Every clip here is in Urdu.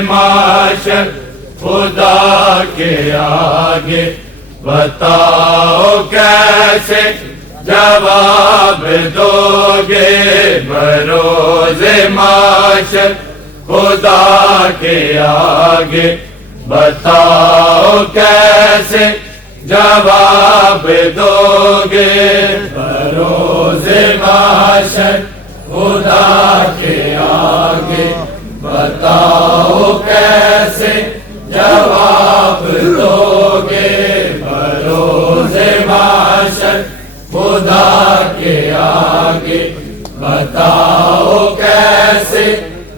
معاشر خدا کے آگے بتاؤ کیسے جواب دو گے بروز معاشر خدا کے آگے بتاؤ کیسے جواب دو گے بروز معاشر خدا کے آگے بتاؤ کیسے جواب دو گے بروز معاشر خدا کے آگے بتاؤ کیسے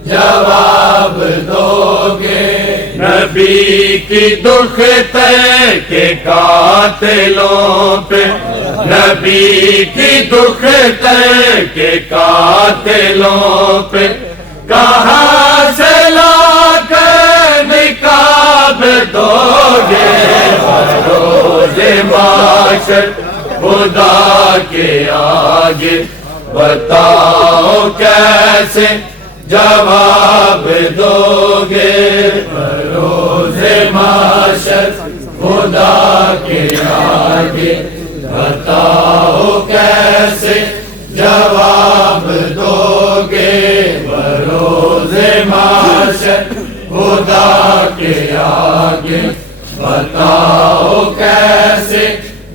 جواب دو گے نبی کی دختر کے قاتلوں پہ نبی کی دختر کے قاتلوں پہ کہاں سے لا کر نقاب دو گے بروز معاشر خدا کے آگے بتاؤ کیسے جواب دو گے بروز معاشر خدا کے آگے بتاؤ کیسے جواب دو گے بروز معاشر خدا کے آگے بتاؤ کیسے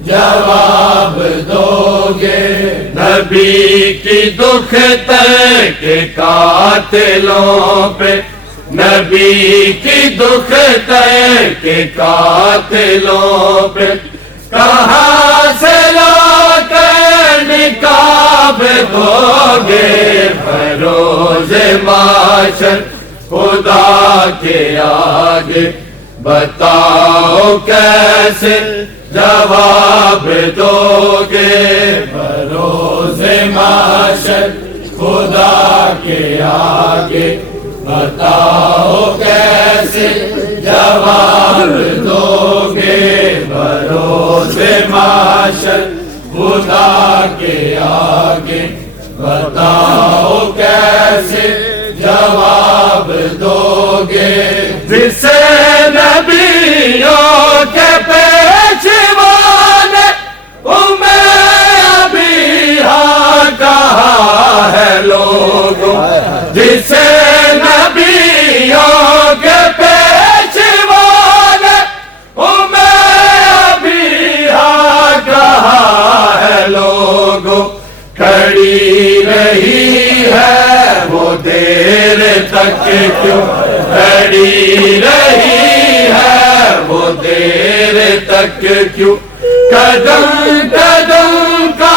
جواب دو گے نبی کی دختر کے قاتلوں پہ نبی کی دختر کے قاتلوں پہ کہاں سے لا کر نقاب دو گے بروز معاشر خدا کے آگے بتاؤ کیسے جواب دو گے بروز معاشر خدا کے آگے بتاؤ کیسے جواب دو گے بروز معاشر خدا کے آگے بتاؤ کیسے جواب دو گے جسے نبیوں کے پیشوانے کہا ہے لوگوں جسے نبیوں کے پیشوانے کہا ہے لوگوں کھڑی رہی ہے وہ دیر تک کیوں کھڑی رہی ہے وہ دیر تک کیوں قدم قدم کا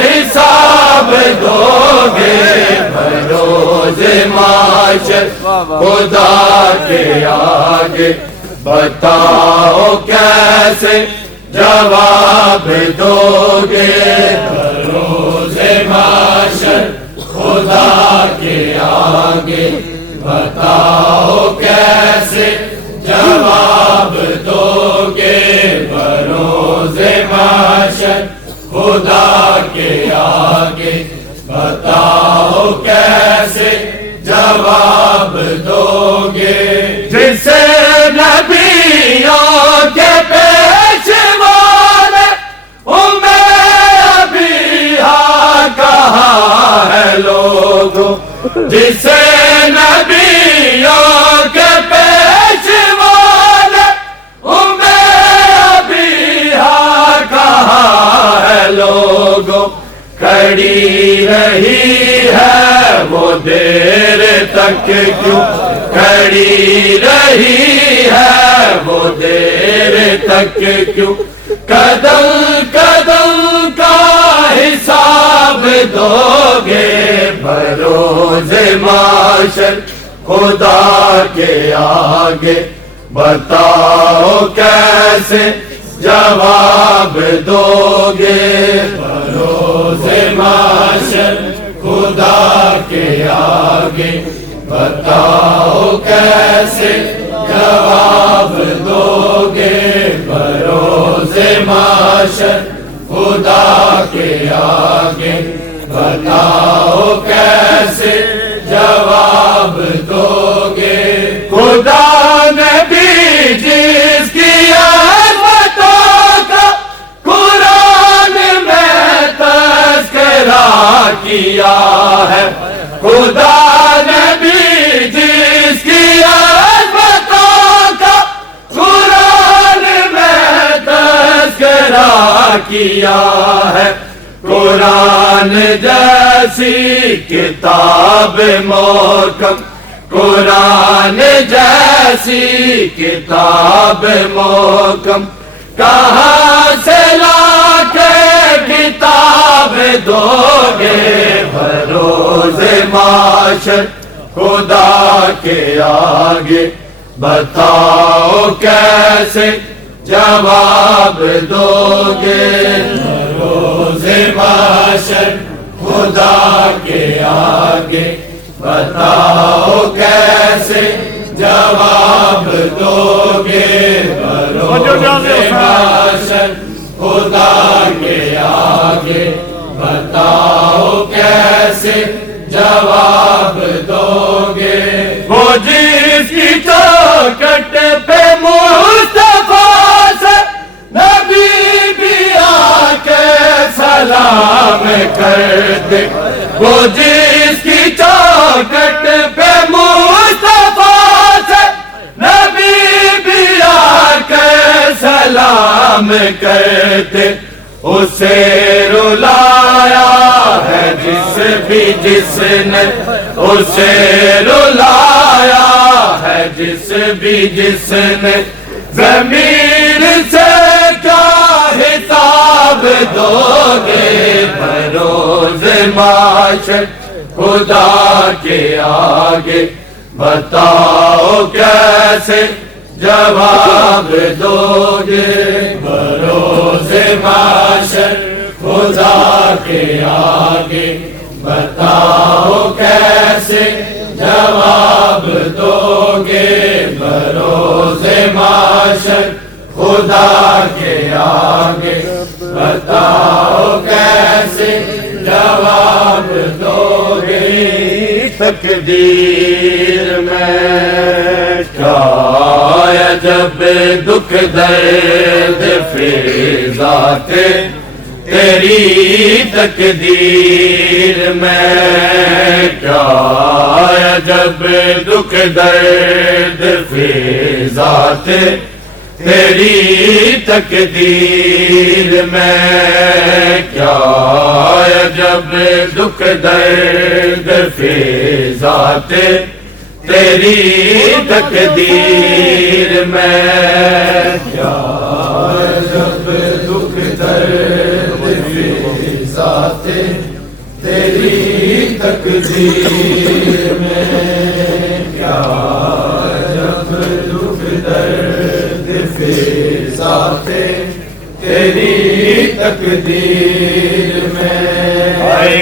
حساب دو گے بروز معاشر خدا کے آگے بتاؤ کیسے جواب دو گے بروز معاشر خدا کے آگے بتاؤ کیسے جواب دو گے بروز معاشر خدا کے آگے بتاؤ کیسے جواب دو گے جسے نبیوں کے پیشوانے کہا ہے لوگوں جسے نبیوں کے پیشوانے کہا ہے لوگوں کھڑی رہی ہے وہ دیر تک کیوں کھڑی رہی ہے وہ دیر تک کیوں قدم قدم کا حساب دو گے بروز معاشر خدا کے آگے بتاؤ کیسے جواب دو گے بروز معاشر خدا کے آگے بتاؤ کیسے جواب دو گے بروز معاشر خدا کے آگے بتاؤ کیسے جواب دو گے خدا نے بھی جس کی عظمتوں کا قرآن میں تذکرہ کیا ہے، خدا نے بھی جس کی عظمتوں کا قرآن میں تذکرہ کیا ہے، قرآن جیسی کتاب محکم، قرآن جیسی کتاب محکم کہاں سے لا کے کتاب دو گے بروز محشر خدا کے آگے، بتاؤ کیسے جواب دو گے بروز محشر خدا کے آگے، بتاؤ کیسے جواب دو گے بروز محشر خدا کے آگے، بتاؤ کیسے جواب دو گے۔ وہ جس کی چوکھٹ پہ مصطفیٰ سے نبی بھی آ کے سلام کرتے، وہ جس کی چوکھٹ پہ مصطفیٰ سے نبی بھی آ کے سلام کرتے، اسے رلایا ہے جس نے، اسے رلایا ہے جس نے، زمین سے کیا حساب دو گے بروز محشر خدا کے آگے، بتاؤ کیسے جواب دو گے بروز محشر خدا کے آگے، بتاؤ کیسے جواب دو گے بروز محشر خدا کے آگے، بتاؤ کیسے جواب دو گے۔ تقدیر میں کیا جب دکھ درد فضاتے، تیری تقدیر میں کیا جب دکھ درد فضاتے، تیری تقدیر میں کیا جب دکھ درد فضاتے، تیری تقدیر میں کیا جب دکھ درد فضاتے، تیری تقدیر میں کیا جب دکھ درد فضاتے، تیری تقدیر میں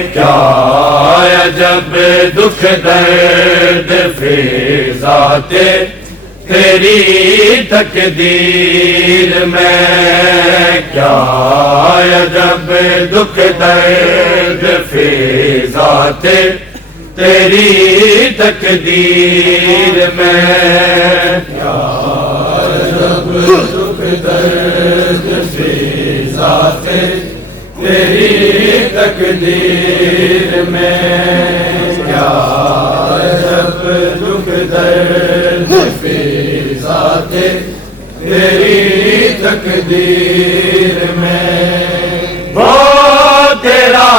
کیا جب دکھ درد فضاتے، تیری تقدیر میں کیا جب دکھ درد فضاتے، تیری تقدیر میں کیا جب دکھ درد فضاتے، تیری تقدیر میں کیا جب دکھ درد فضاتے، تیری تقدیر میں وہ تیرا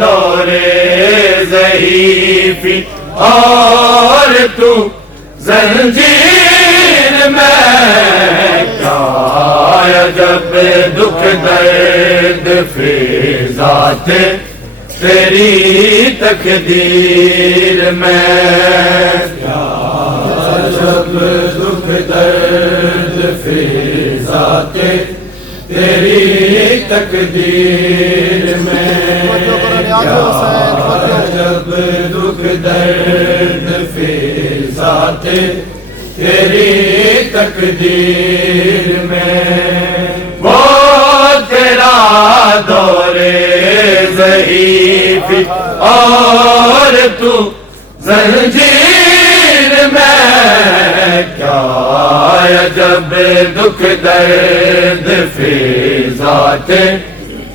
دور ضعیفی اور تو زنجیر میں، کیا جب دکھ درد فضاتے، تیری تقدیر میں کیا جب دکھ درد فضاتے، تیری تقدیر میں کیا جب دکھ درد فضاتے، تیری تقدیر میں وہ تیرا دور ضعیف اور تو زنجیر میں، کیا عجب دکھ درد فی ذات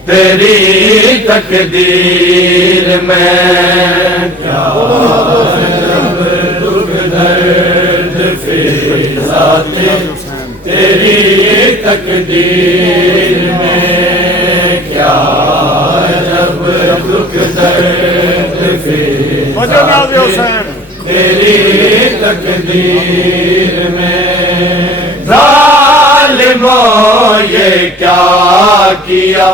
تیری تقدیر میں، کیا عجب دکھ درد فی ذات تیری تقدیر میں، کیا عجب دکھ درد فی ذات تیری تقدیر میں، ظالموں یہ کیا کیا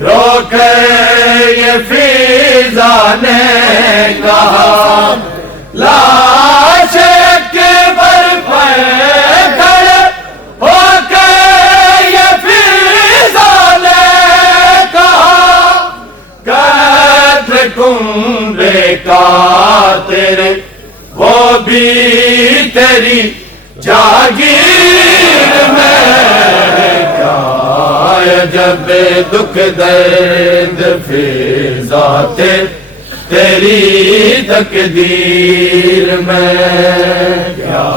رو کر یہ فضا نے کہا، لاش کے بر پر کھڑے ہو کر یہ فضا نے کہا، قتل کنبے کا تیرے وہ بھی تیری جاگیر میں، کیا عجب دکھ درد فی ذات تیری تقدیر میں، کیا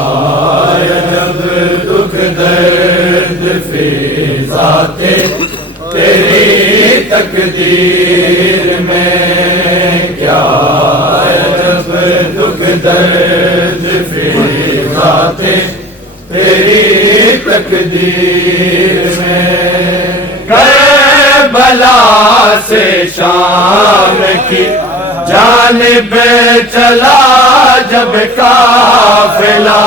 عجب دکھ درد فی ذات تیری تقدیر میں، کیا عجب دکھ درد فی ذات تیری تقدیر میں، کربلا سے شام کی جانب چلا جب قافلہ،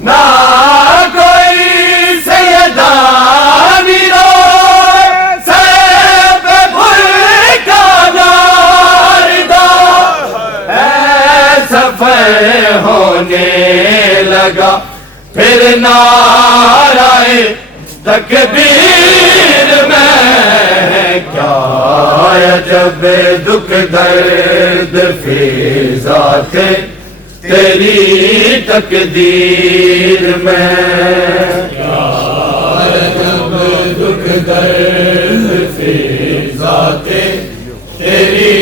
نہ کوئی سیدانی روئے سیب بھر کا ناردہ، اے سفر ہونے لگا پھر نعرہ تکبیر میں، کیا عجب دکھ درد فی ذات تیری تقدیر میں، کیا عجب دکھ درد فی ذات تیری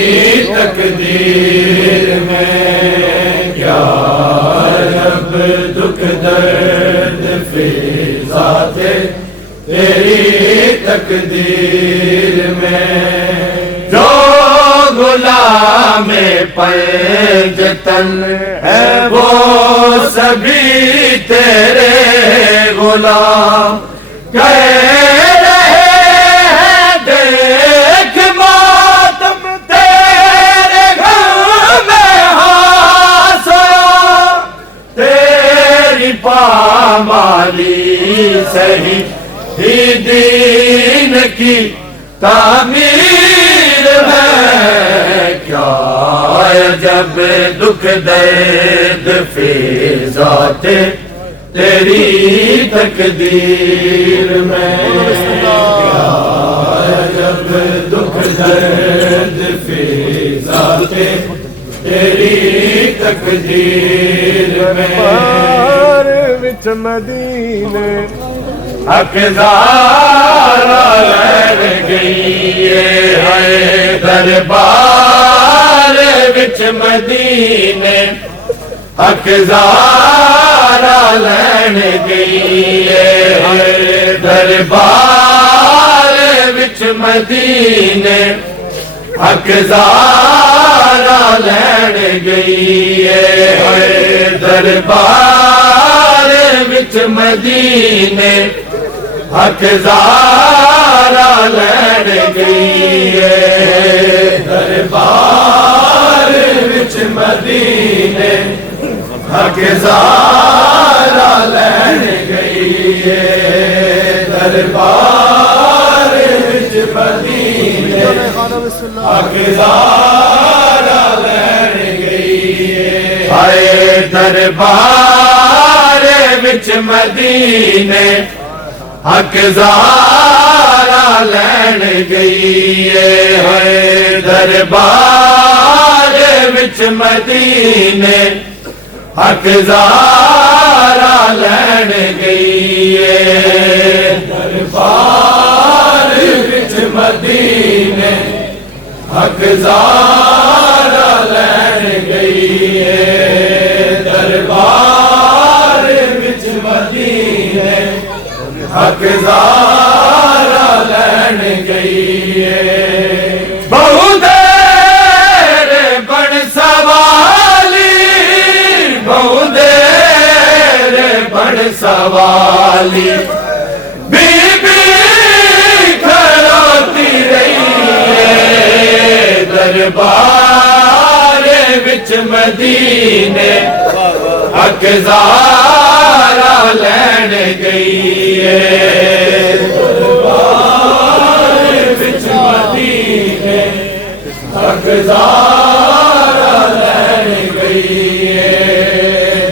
تقدیر میں، کیا عجب دکھ درد فی ذات تیری تقدیر میں، جو غلام پنجتن ہے وہ سبھی تیرے غلام، کہہ رہے ہیں دیکھ ماتم تیرے گھر میں ہاسا، تیری پامالی سہی ہی دین کی تعمیر ہے، کیا عجب دکھ درد فی ذات تیری تقدیر میں، کیا عجب دکھ درد فی ذات تیری تقدیر میں، وچ مدینے حقدارہ لڑ گئی ہے دربار وچ مدینے، حقدارہ لڑ گئی ہے دربار وچ مدینے، حقدارہ لڑ گئی ہے دربار وچ مدینے، حقدارہ لڑ گئی ہے دربار وچ مدینے، حقدارہ لڑ گئی ہے دربار وچ مدینے، حقدارہ لڑ گئی ہے، ہائے دربار وچ مدینے، حقدارہ لڑ گئی ہے دربار وچ مدینے، حقدارہ لڑ گئی ہے دربار وچ مدینے، حقدارہ لڑ گئی ہے دربار حق زارا لین گئی ہے بہو دیر بن سوالی بہو دیر بن سوالی بی بی کھڑوتی رہی ہے دربار وچ مدینے حق زارا لین گئی ہے دربار وچ مدینے حق زارا لین گئی ہے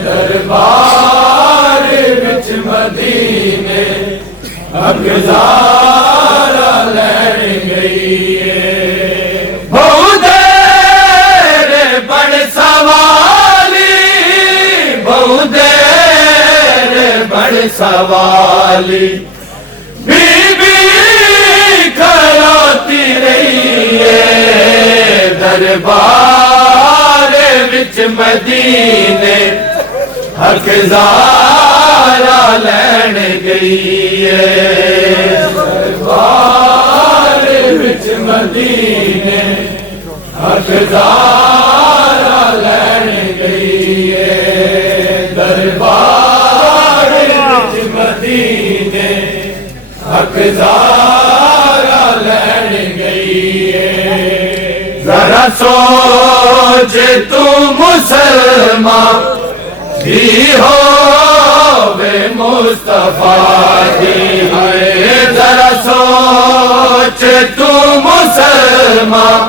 دربار وچ مدینے حق زارا لین گئی ہے بہو دیر بن سوالی بہو دیر بن سوالی بی بی کھڑوتی رہی ہے دربار وچ مدینے حق زارا لین گئی ہے دربار وچ مدینے حق زارا لین گئی ہے دربار وچ مدینے حق زارا لین گئی ہے ذرا سوچ تو مسلمان بھی ہو بے مصطفیٰ کی ہے ذرا سوچ تو مسلمان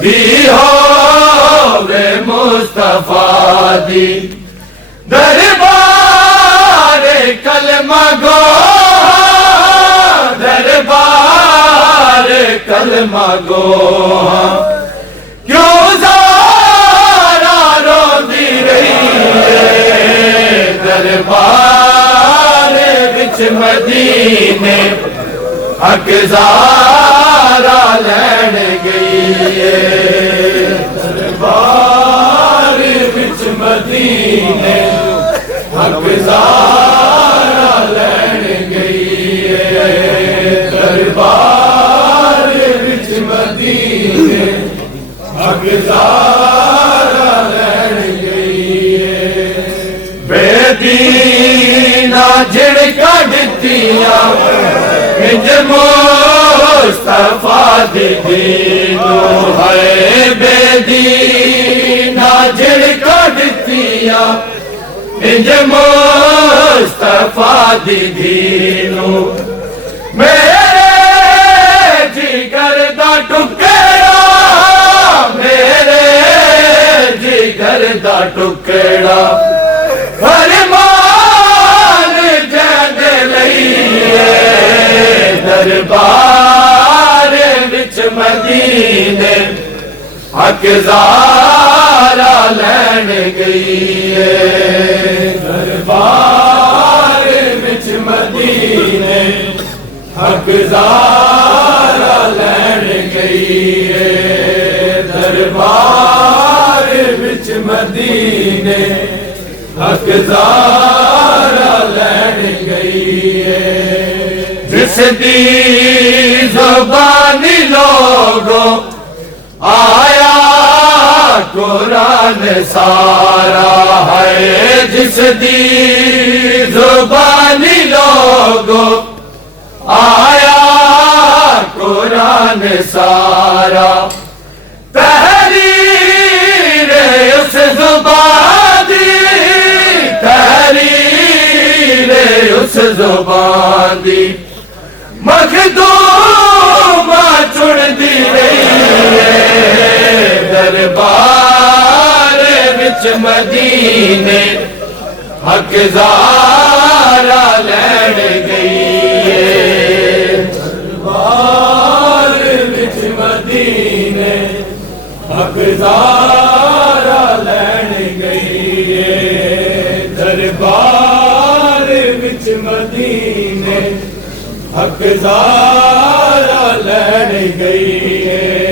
بھی ہو بے مصطفیٰ دی دربار کلمہ گو دربار کلمہ گو کیوں زارا روندی رہی ہے دربار وچ مدینے حق زارا لین گئی ہے دربار وچ مدینے حق زارا لین گئی ہے دربار وچ مدینے حق زارا لین گئی ہے بے دینا جھڑکا دتیاں مجھ مصطفیٰ دی دینو ہے بے دینا جھڑکا دتیاں مجھ مصطفیٰ دی دینو میرے جگر دا ٹکڑا میرے جگر دا ٹکڑا فرمان جد لئیے دربار وچ مدینے حق زارا لین گئی ہے دربار وچ مدینے حق زارا لین گئی ہے دربار وچ مدینے حق زارا لین گئی ہے جس دی زبانی لوگوں آیا قرآن سارا ہے جس دی زبانی لوگوں آیا قرآن سارا تحریر اس زبان دی تحریر اس زبان دی مخدوم چن دی رہی ہے دربار وچ مدینے حق زارا لین گئی ہے دربار وچ مدینے حق زارا لین گئی ہے دربار وچ مدینے حق زارا لین گئی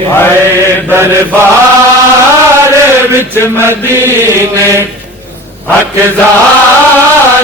ہے دربار وچ مدینے حق زارا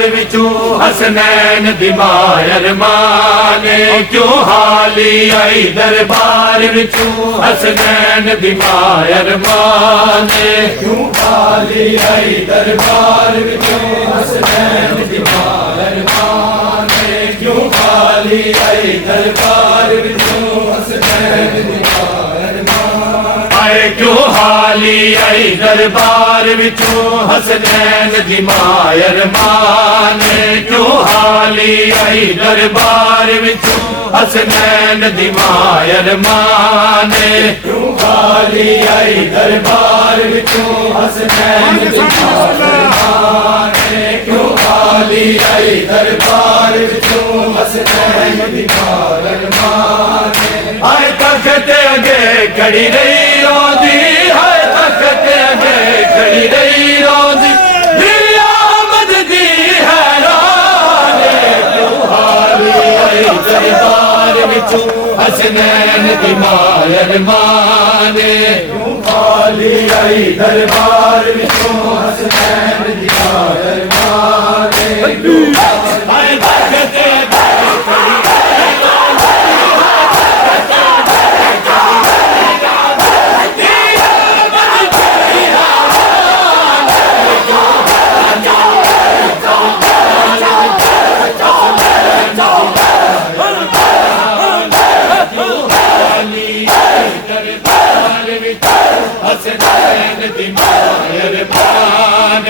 وچوں حسنین دی ماں ارمان کیوں حالی آئی دربار وچوں حسنین دی ماں ارمان کیوں حالی آئی دربار وچوں حسنین دی ماں ارمان کیوں حالی آئی دربار وچوں حسنین دی ماں ارمان آئے کیوں حالی آئی دربار وچوں حسنین دی ماں ارمان کیوں حالی آئی دربار وچوں حسنین دی ماں ارمان کیوں حالی آئی دربار وچوں حسنین دی ماں ارمان کیوں حالی آئی دربار وچوں حسنین دی ماں ارمان آئے تخت اگے کھڑی رہی روندی آئے تخت اگے کھڑی رہی روندی دل آمد دی حیران کیوں حالی آئی دربار وچوں حسنین دی ماں ارمان کیوں حالی آئی دربار وچوں حسنین دی ماں ارمان آئے تخت اگے حسنین دی ماں ارمان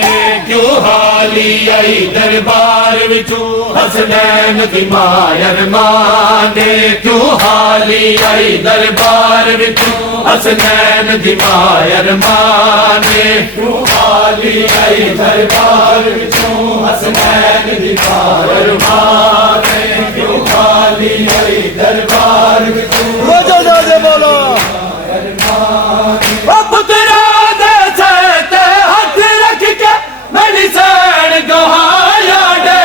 کیوں حالی آئی دربار وچوں حسنین دی ماں ارمان کیوں حالی آئی دربار وچوں حسنین دی ماں ارمان کیوں حالی آئی دربار وچوں حسنین دی ماں ارمان کیوں حالی آئی دربار وچوں پترا دے سیتے ہاتھ رکھ کے میری سین گوایا دے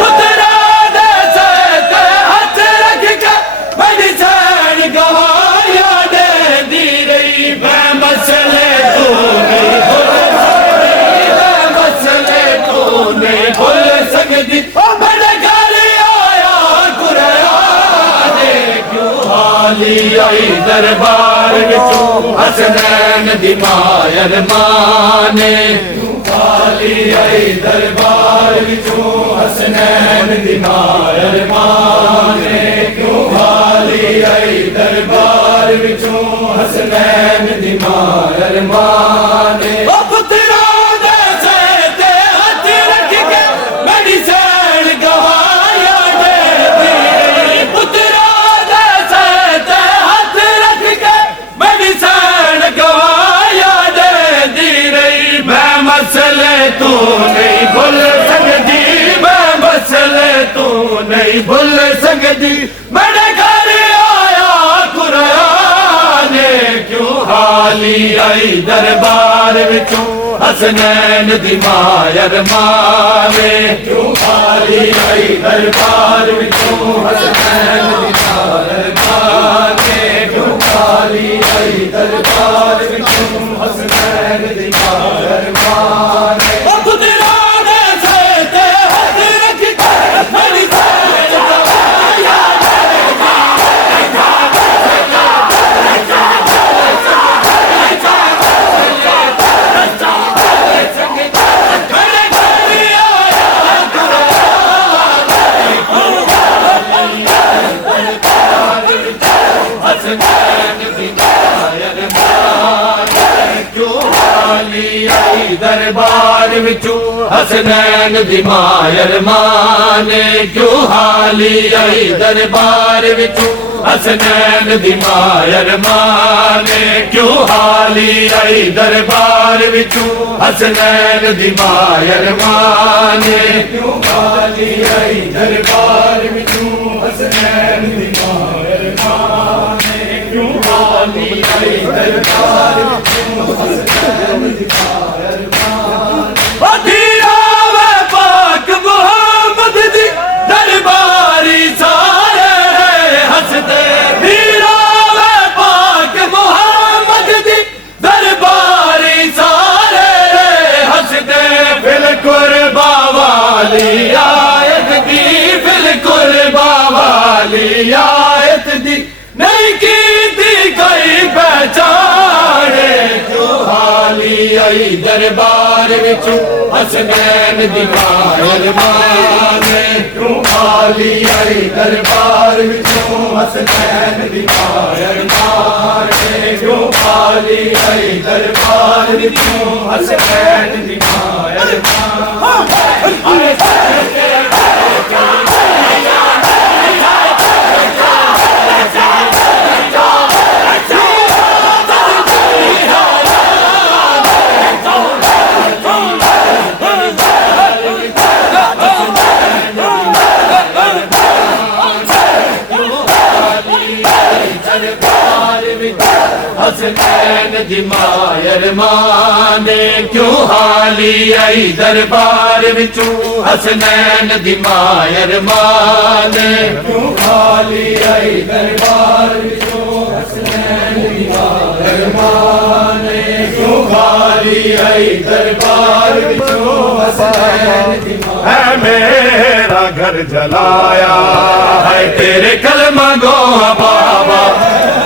پترا دے سیتے ہاتھ رکھ کے میری سین گوایا دے دی رہی میں مسئلے تو نہیں بھول سکتی میں مسئلے تو نہیں بھول سکتی میرے گھر آیا قرآن کیوں حالی آئی دربار وچوں حسنین دی ماں ارمان کیوں حالی آئی دربار وچوں حسنین دی ماں ارمان کیوں حالی آئی دربار وچوں حسنین دی ماں ارمان پترا دے سیتے ہاتھ رکھ کے میری سین گوایا دے پترا دے سیتے ہاتھ رکھ کے میری سین گوایا دے دی رہی میں مسئلے تو نہیں بھول سکتی میں مسئلے تو نہیں بھول سکتی میرے گھر آیا قرآن کیوں حالی آئی دربار وچوں حسنین دی ماں ارمان کیوں حالی آئی دربار وچوں حسنین دی ماں ارمان کیوں حالی آئی دربار وچوں حسنین دی ماں ارمان پترا دے سیتے ہاتھ رکھ کے میری سین گوایا دے میرے گھر آیا قرآن حسنین دی ماں ارمان کیوں حالی آئی دربار وچوں حسنین دی ماں ارمان کیوں حالی آئی دربار وچوں حسنین دی ماں ارمان کیوں حالی آئی دربار وچوں حسنین دی ماں ارمان کیوں حالی آئی دربار وچوں حسنین دی ماں ارمان کیوں حالی آئی دربار وچوں حسنین دی ماں ارمان پاک محمد دی درباری سارے ہستے پاک محمد دی درباری سارے ہستے بالکل بابا حالی آیت دی نہیں کی تھی کوئی پہچانے کیوں حالی آئی دربار وچوں حسنین دی مائر مانے کیوں حالی آئی دربار وچوں حسنین دی مائر مانے کیوں حالی آئی دربار وچوں حسنین دی مائر مانے حسنین دی مائر مانے کیوں حالی آئی دربار وچوں حسنین دی مائر مانے کیوں حالی آئی دربار وچوں حسنین دی مائر مانے کیوں حالی آئی دربار وچوں حسنین دی مائر ہے میرا گھر جلایا ہے تیرے کلمہ گو بابا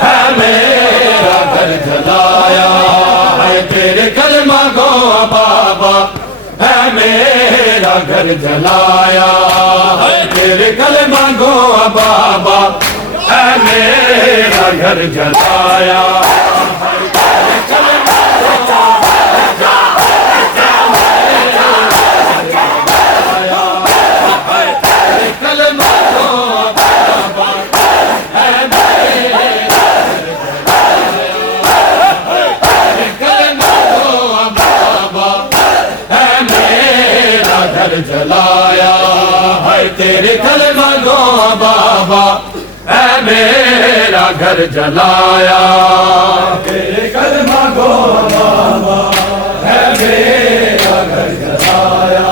ہے میرا گھر جلایا ہے تیرے کلمہ گو بابا ہے میرا گھر جلایا ہے تیرے کلمہ گو بابا ہے میرا گھر جلایا جلایا ہے تیرے کلمہ گو بابا اے میرا گھر جلایا تیرے کلمہ گو بابا اے میرا گھر جلایا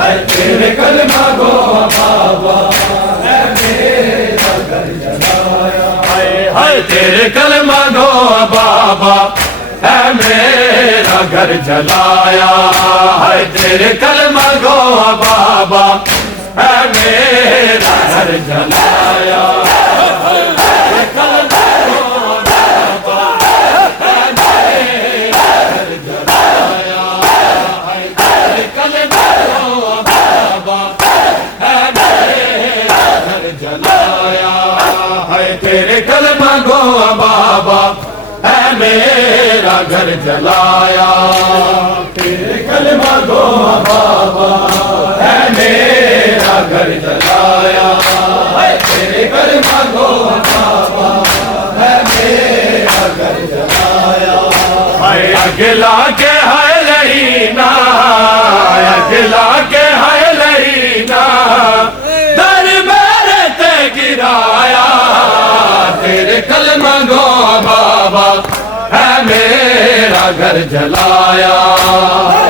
ہے تیرے کلمہ گو بابا اے میرا گھر جلایا ہے تیرے کلمہ گو بابا اے میرا گھر جلایا ہے تیرے کلمہ گو بابا اے میرا گھر جلایا تیرے کلمہ گو بابا اے میرا گھر جلایا ہے تیرے کلمہ گو بابا اے میرا گھر جلایا ہے تیرے کلمہ گو بابا اے میرا گھر جلایا تیرے کلمہ گو بابا اے میرا گھر جلایا تیرے کلمہ گو بابا اے میرا گھر جلایا اگلا کے ہے لینا اگلا کے ہے لینا در میرے تے گرایا تیرے کلمہ گو بابا ہے میرا گھر جلایا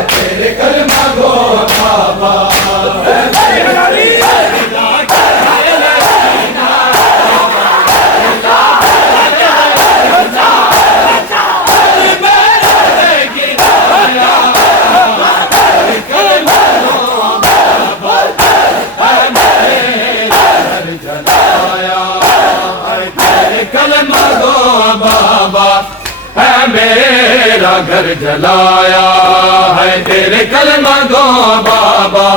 تیرے کلمہ گو بابا ہے میرا گھر جلایا ہے تیرے کلمہ گو بابا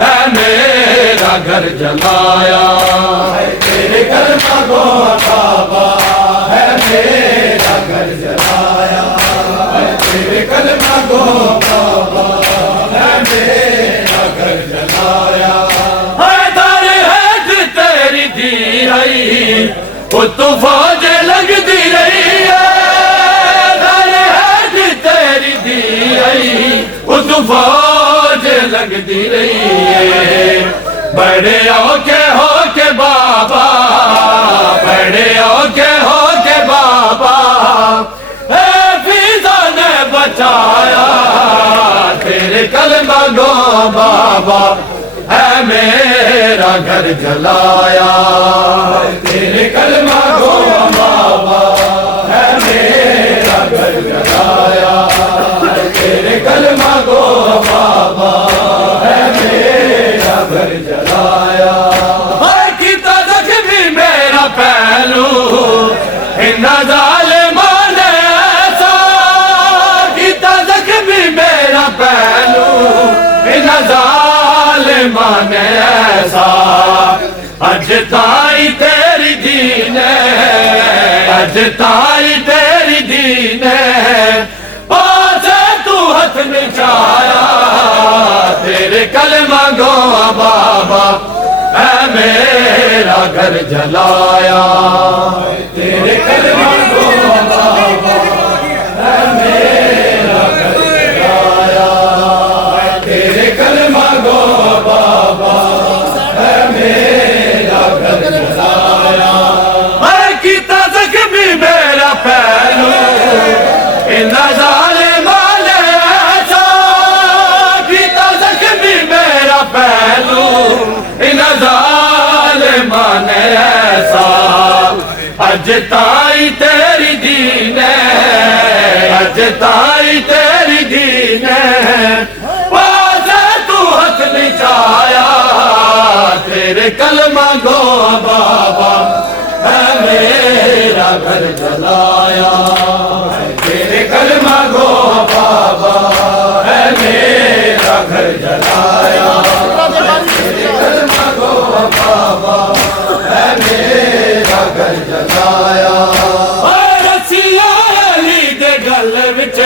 ہے میرا گھر جلایا ہے تیرے کلمہ گو بابا ہے میرا گھر جلایا ہے تیرے کلمہ گو بابا ہے میرا گھر جلایا ہے در ہے تیری دی رہی وہ تو فوج لگ دی رہی ہے اس فوج لگ دی رہی ہے بڑے ہو کے بابا بڑے ہو کے بابا اے فضا نے بچایا تیرے کلمہ گو بابا ہے میرا گھر جلایا تیرے کلمہ گو بابا ہے میرا گھر جلایا تیرے کلمہ گو بابا ہے میرا گھر جلایا کی تدخ بھی تائی تیری دین ہے، اج تائی تیری دین ہے، پاس تو ہاتھ نچایا، تیرے کلمہ گو بابا اے میرا گھر جلایا، تیرے کلمہ گو بابا اے میرا گھر جلایا، تیرے کلمہ گو بابا اے میرا گھر جلایا، میں کیتا زخمی میرا پہلو ان ظالماں نے ایسا، کیتا زخمی میرا پہلو ان ظالماں نے ایسا، اج تائی تیری دین ہے، اج تائی تیری دین ہے، پاسے تو ہاتھ نچایا، تیرے کلمہ گو بابا اے میرا گھر جلایا، تیرے کلمہ گو بابا اے میرا گھر جلایا، تیرے کلمہ گو بابا اے میرا گھر جلایا، رسیاں علی دے گل وچ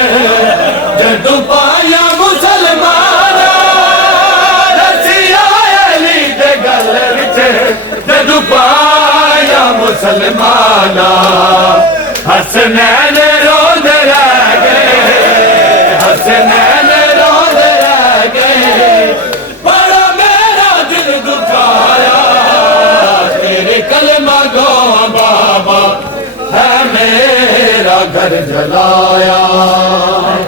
جدوں پایا مسلمانا، رسیاں علی دے گل وچ جدوں پایا مسلمانا، حسنین روند رہ گئے، حسنین روند رہ گئے، بڑا میرا دل دکھایا، تیرے کلمہ گو بابا اے میرا گھر جلایا،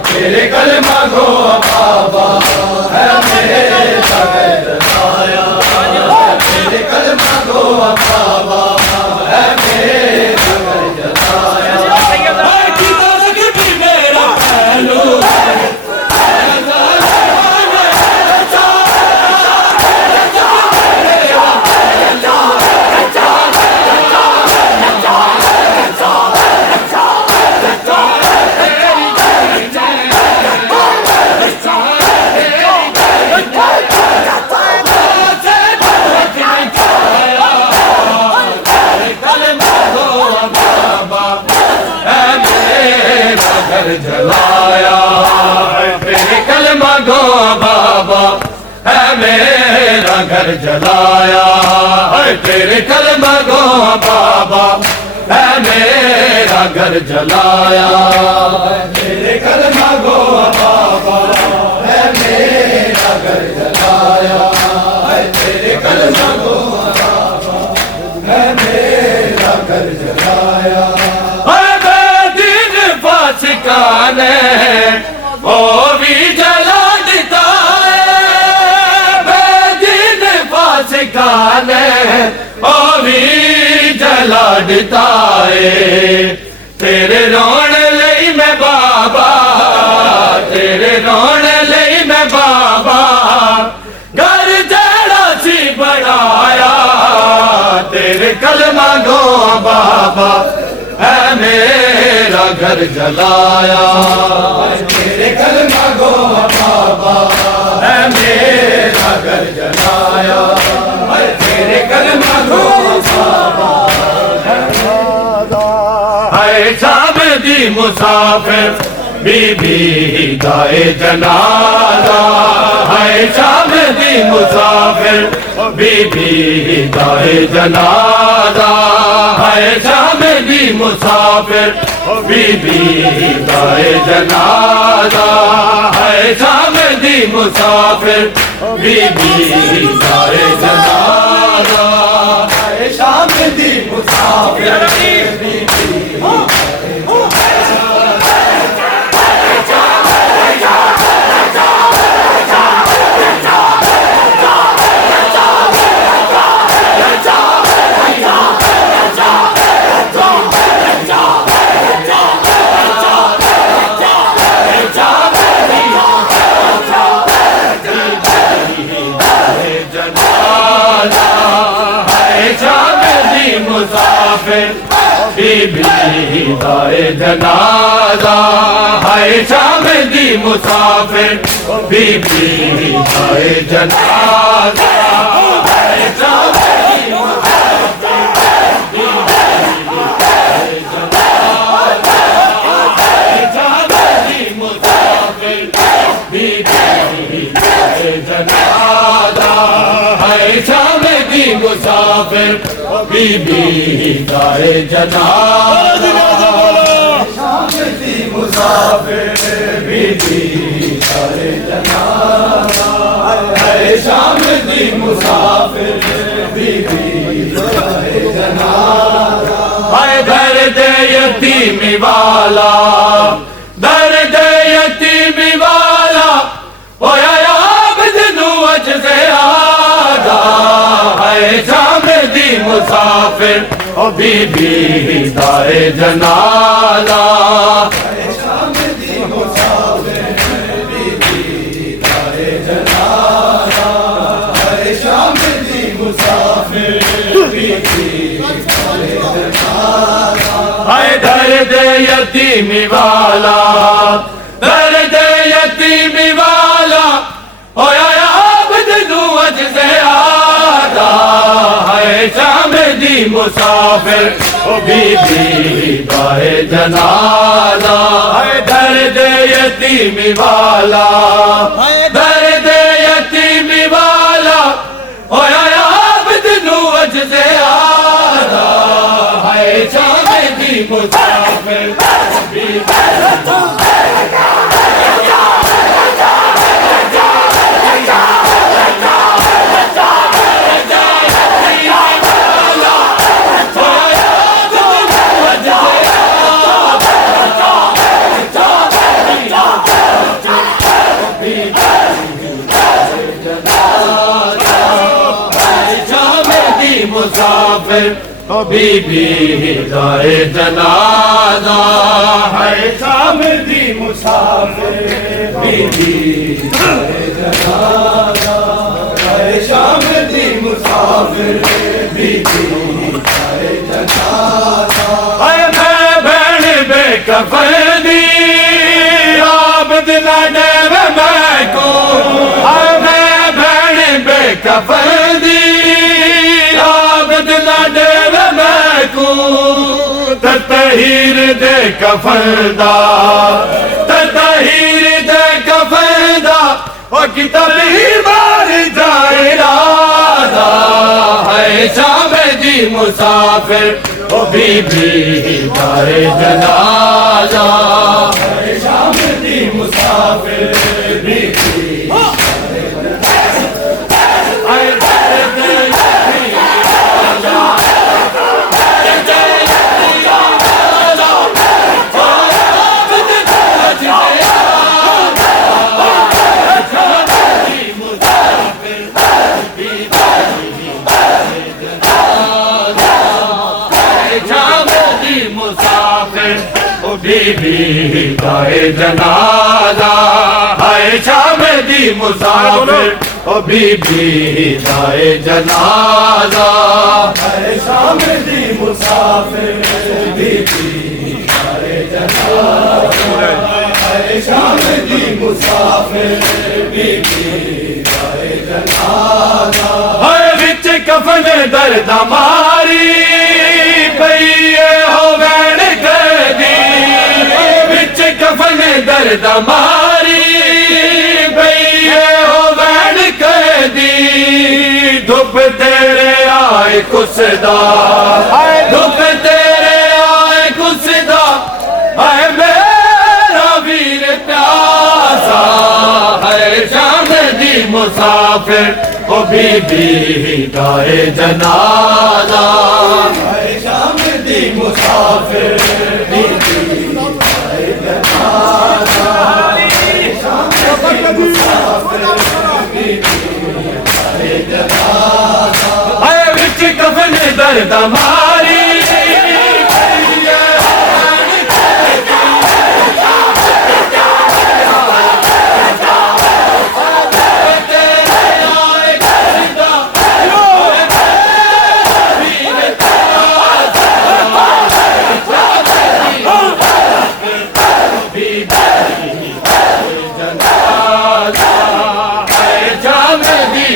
تیرے کلمہ گو بابا اے میرا گھر جلایا، تیرے کلمہ گو بابا اے میرا گھر جلایا، میں کیتا زخمی میرا پہلو جلایا، تیرے کلمہ گو بابا اے میرا گھر جلایا، تیرے کلمہ گو بابا اے میرا گھر جلایا، تیرے کلمہ گو بابا اے میرا گھر جلایا، تیرے کلمہ گو بابا اے میرا گھر جلایا، سکانے وہ بھی جلا دیتا ہے، بے دین فاسقانے وہ بھی جلا دیتا ہے، تیرے رون لئی میں بابا، تیرے رون لئی میں بابا گھر جڑا سی بنایا، تیرے کلمہ گو بابا اے میرا گھر جلایا، تیرے کلمہ گو بابا اے میرا گھر جلایا، تیرے کلمہ گو بابا اے شام دی مسافر بی بی دائے جنازہ، اے شام دی مسافر بی بی دائے جنازہ، اے شام دی مسافر بی بی دائے جنازہ، اے شام دی مسافر بی بی دائے جنازہ، اے شام دی مسافر بی بی بی بی دائے جنازہ، ہے شام دی مسافر بی بی دائے جنازہ، ہے شام دی مسافر مسافر بی بی دائے جنازہ شام دی مسافر بی بی دائے جنازہ ہے شام دی مسافر بی بی دائے جنازہ ہے درد یتیمی والا درد یتیمی والا ہویا عابد نو عجز آدھا ہے شام دی مسافر بی بی دائے جنازہ ہے شام دی مسافر بی بی دائے جنازہ ہے شام دی مسافر بی بی دائے جنازہ ہے درد یتیمی والا درد یتیمی والا ہویا عابد نو عجز آدھا ہے شام دی مسافر بی بی دائے جنازہ ہے درد یتیمی والا درد یتیمی والا ہویا عابد نو عجز آدھا ہے شام دی مسافر بی بی مسافر بی بی دائے جنازہ ہے شام دی مسافر بی بی دائے جنازہ ہے شام دی مسافر بی بی دائے جنازہ ہے میں بہن بے کفن دی عابد نہ ڈیوے میں کو ہے میں بہن بے کفن دی عابد نہ ڈیوے میں کو تطہیر دے کفن دا تطہیر دے کفن دا وہ کتاب ہی مار جائے رادا ہے شام دی مسافر بی بی دائے جنازہ ہے شام دی مسافر بی بی بی بی دائے جنازہ ہے شام دی مسافر بی بی دائے جنازہ ہے شام دی مسافر بی بی دائے جنازہ ہے شام دی مسافر بی بی دائے جنازہ ہے وچ کفن درد ماری پئیے ہو وین قیدی وچ کفن درد ماری پئیے ہو وین قیدی دھوپ تیرے آئے کسدا دھوپ تیرے آئے کسدا اے میرا ویر پیاسا ہے شام دی مسافر بی بی دائے جنازہ ہے شام دی مسافر بی بی دائے جنازہ ہے شام دی مسافر بی بی دائے جنازہ اے وچ کفن درد ماری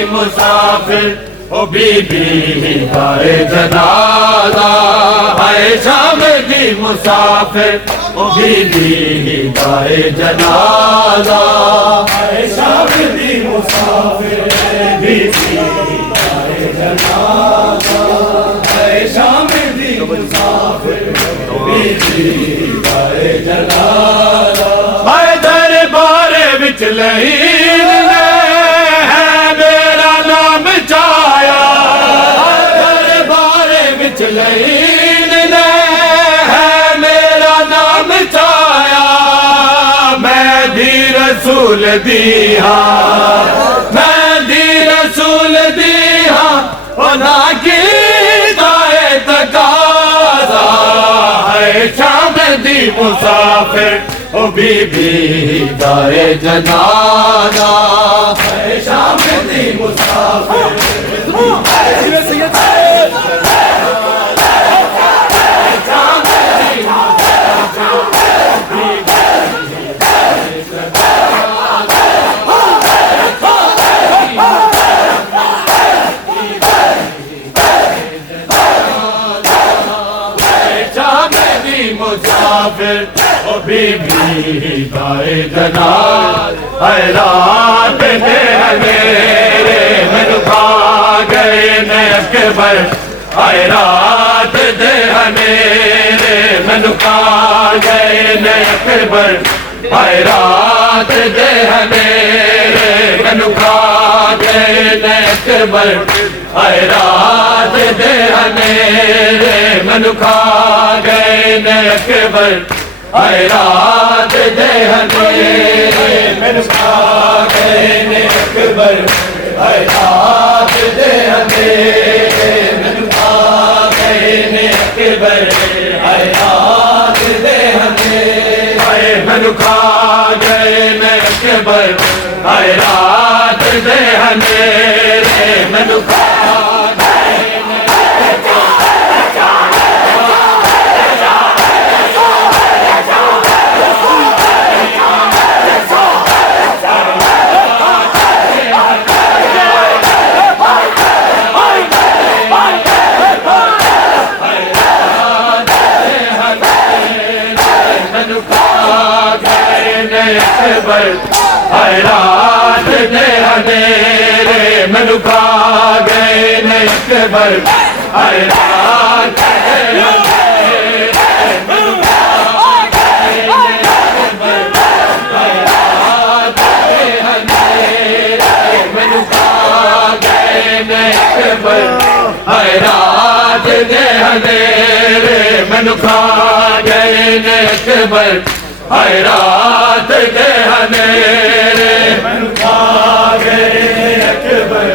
مسافر بی بی دائے جنازہ ہے شام دی مسافر بی بی دائے جنازہ ہے شام دی مسافر بی بی دائے جنازہ مسافر بیوی دائے جلالا اے دربار وچ لعین نے ہے میرا نام چایا دربار وچ لعین نے ہے میرا نام چایا میں دی رسول دی ہاں میں دی رسول دی ہاں خدا کی دائے تقاضا ہے شام دی مسافر او بی بی دائے جنازہ ہے شام دی مسافر مسافر او بی بی دائے جنازہ اے رات دے میرے مینوں کھا گئے نے اکبر اے رات دے میرے مینوں کھا گئے نے اکبر اے رات دے میرے مینوں کھا گئے نے اکبر اے رات دے میرے مینوں کھا گئے نے اکبر اے رات دے میرے مینوں کھا گئے نے اکبر اے رات دے میرے مینوں کھا گئے نے اکبر اے رات دے اے مینوں کھا گئے نے اکبر اے رات دے میرے مینوں کھا اے رات دے اندھیرے مینوں کھا گئے نے اکبر اے رات دے اندھیرے مینوں کھا گئے نے اکبر اے رات دے اندھیرے مینوں کھا گئے نے اکبر اے رات دے اندھیرے مینوں کھا گئے نے اکبر اے رات دے اندھیرے مینوں کھا گئے اکبر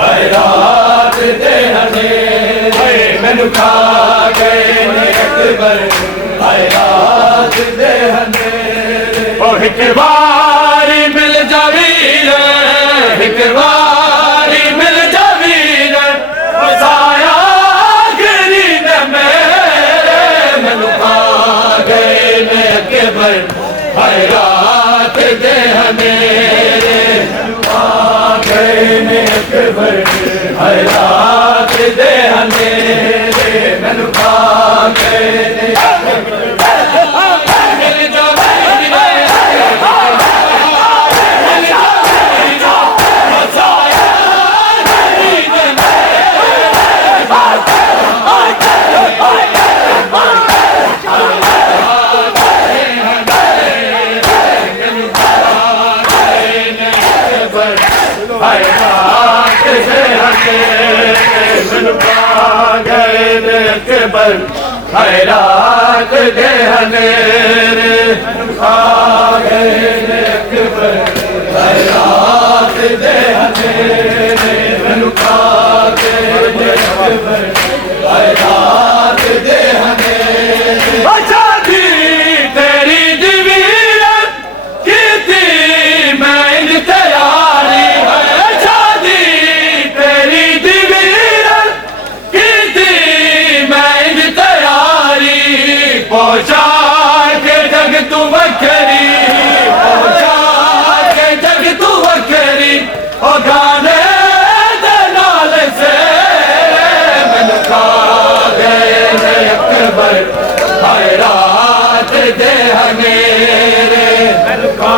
اے رات دے اندھیرے مینوں کھا گئے اکبر اے رات دے اندھیرے او ایک باری مل جاوی ایک باری مل جاوی سایہ گری نے میرے مینوں کھا گئے نے اکبر اے رات دے میرے مینوں کھا گئے نے اکبر اے رات دے اندھیرے مینوں کھا گئے نے اکبر مل جاوی سایہ گری نے اے رات دے اندھیرے مینوں کھا گئے نے اکبر اے رات دے اندھیرے مینوں کھا گئے نے اکبر اے رات دے اندھیرے مینوں کھا گئے نے اکبر اے رات دے اندھیرے آزادی تیری دیویرت کیتی میں تیاری ہے آزادی تیری دیویرت کیتی میں تیاری پہنچا کے جگ تو وکھری پہنچا کے جگ تو وکھری او گانے دے نال سے مینوں کھا گئے نے اکبر اے رات دے میرے مینوں کھا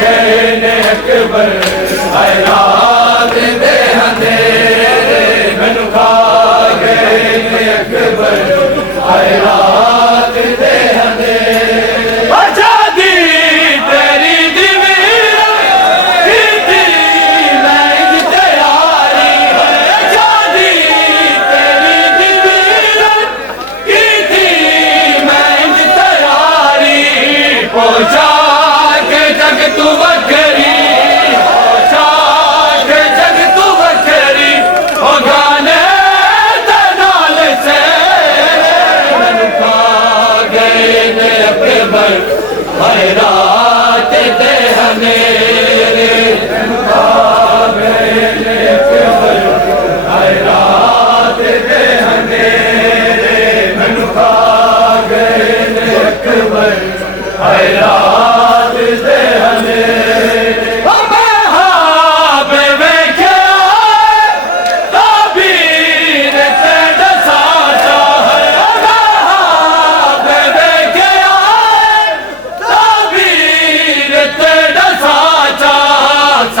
گئے نے اکبر اے رات دے اندھیرے مینوں کھا گئے نے اکبر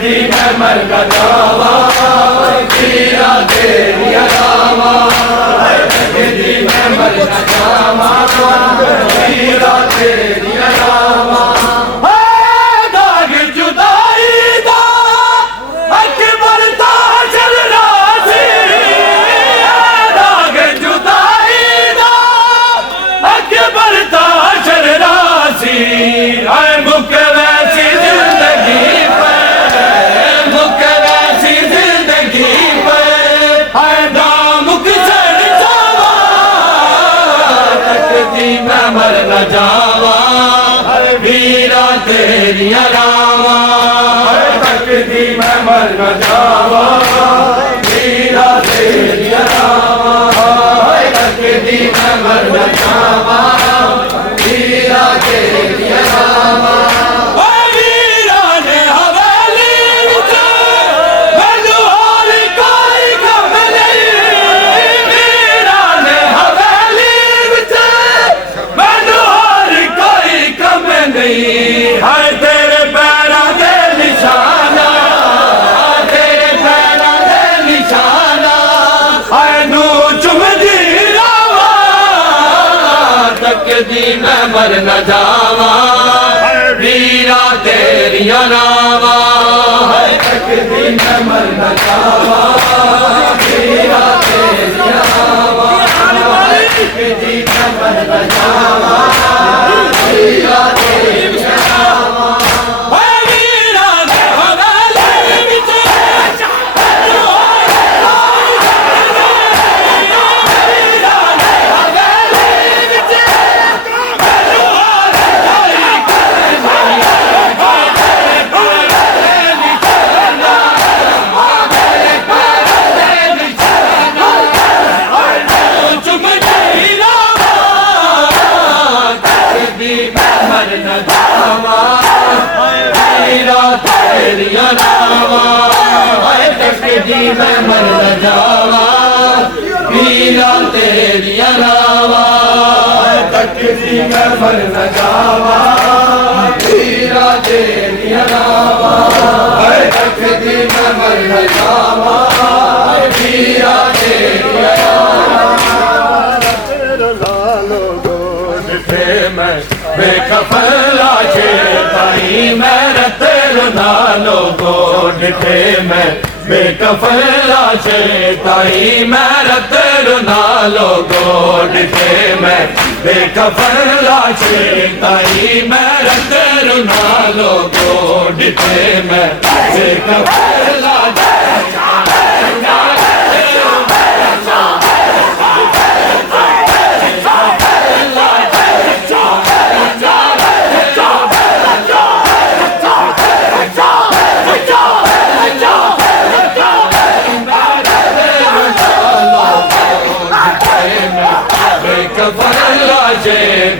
دی میں مر نہ جاواں پیرا تیری راواں تک دی میں مر نہ جاواں پیرا تیری راواں داغ جدائی دا اکبر تاجر راضی داغ جدائی دا اکبر تاجر راضی اے مک ویسی زندگی پہ مک ویسی زندگی پہ اے دامک چڑھ جاواں تک دی میں مر نہ جاواں ویرا تیری راواں تک دی میں مر نہ جاواں ویرا تیری راواں تک دی میں مر نہ جاواں ویرا تیری راواں ویرا نے حویلی وچ مینوں ہور کوئی غم نہیں ویرا نے حویلی وچ مینوں ہور کوئی غم نہیں ہائے تیرے پیراں دے نشان تیرے پیراں دے نشان ہائے نو چمدی راواں تک دی میں مر نہ جاواں ویرا تیری راواں تک دی میں مر نہ جاواں ویرا تیری راواں تک دی میں مر نہ جاواں ویرا تیری راواں ویرا نے حویلی وچ میں مر نہ جاواں ویرا تیری راواں تک دی میں مر نہ جاواں ویرا تیری راواں تک دی میں مر نہ جاواں ویرا تیری راواں جتھے میں بے کفن لاچے تائی میں تیرے نالو کو جتھے میں بے کفن لاچے تائی میں تیرے نالو کو جتھے میں بے کفن لاچے تائی میں تیرے نالو کو جتھے میں بے کفن لاچے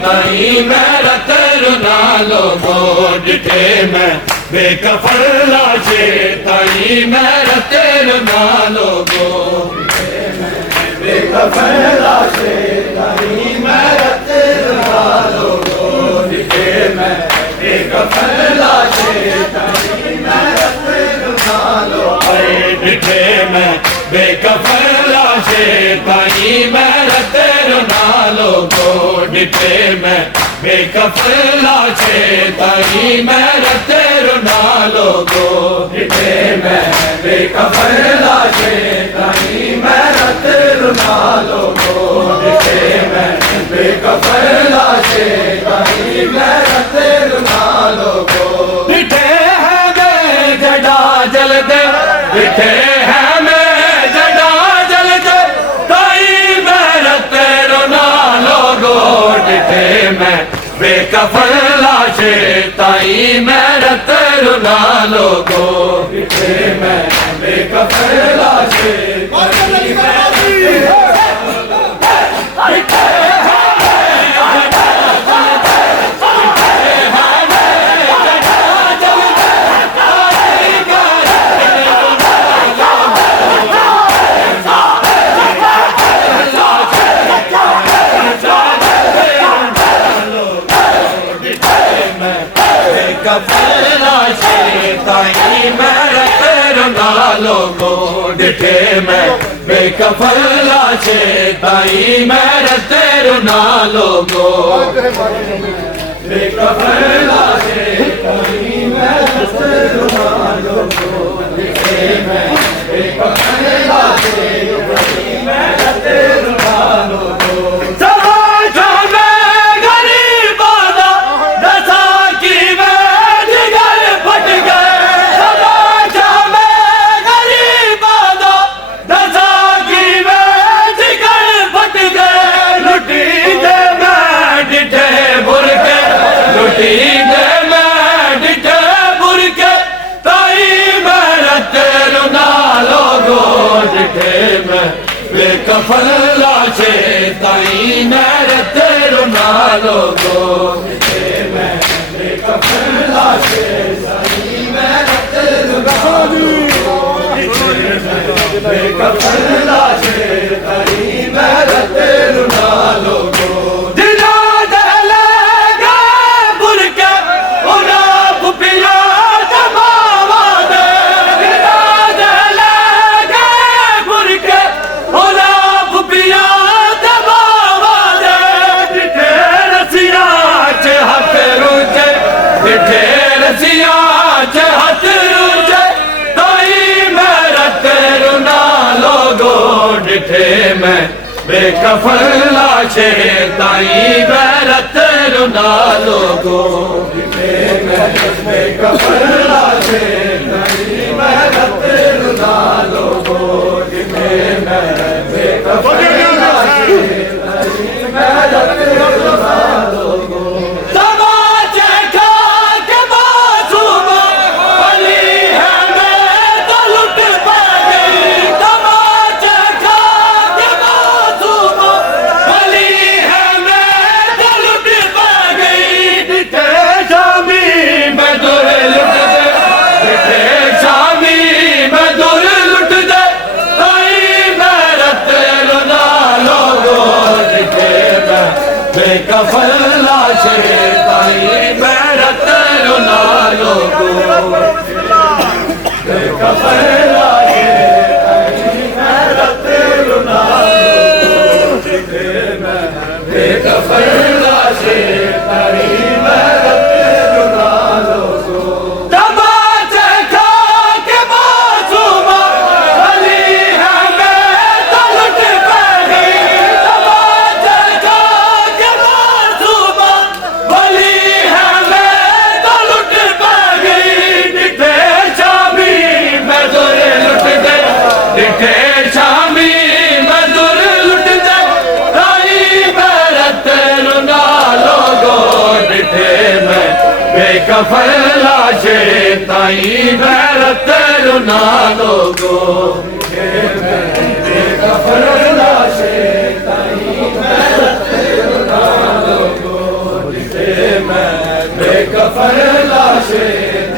تائی میرا تیرے نالو کو جتھے میں بے کفن لاچے تائی میرا تیرے نالو کو بے کفن لاچے تائی میرا تیرے نالو کو جتھے میں بے کفن لاچے تائی میرا تیرے نالو جتھے میں بے کفن لاچے تائی میرا تیرے نالو کو جتھے میں بے کفن لاچے تائی میرا تیرے نالو کو جتھے میں بے کفن لاچے تائی میرا تیرے نالو کو جتھے میں بے کفن لاچے تائی میرا تیرے نالو کو جتھے ہے میں جڑا جل دے جتھے ہے میں جڑا جل دے تائی میرا تیرے نالو کو جتھے میں بے کفن لاچے تائی میرا تیرے نالو کو جتھے میں بے کفن لاچے تائی میرا تیرے کفن لاچے تائی میں رونا لوگو ڈٹھے میں بے کفن لاشے تائی میرت رونا لوگو بے کفن لاشے تائی میرت رونا لوگو ڈٹھے میں بے کفن لاشے تائی میرت رونا لوگو بے کفن لاشے تائی میرت رونا لوگو ڈٹھے میں بے کفن لاشے تائی میرت رونا لوگو ڈٹھے میں بے کفن لاشے تائی میرت رونا لوگو ڈٹھے میں بے کفن لاشے تائی میرت رونا لوگو ڈٹھے میں بے کفن لاشے تائی میرت رونا لوگو ڈٹھے میں بے کفن لاشے تائی میرت رونا لوگو بے کفن لاشے تائی میرت رونا لوگو بے کفن لاشے تائی میرت رونا لوگو ڈٹھے میں بے کفن لاشے تائی میرت رونا لوگو بے کفن لاشے تائی میرت رونا لوگو ڈٹھے میں بے کفن لاشے تائی میرت رونا لوگو ڈٹھے میں بے کفن لاشے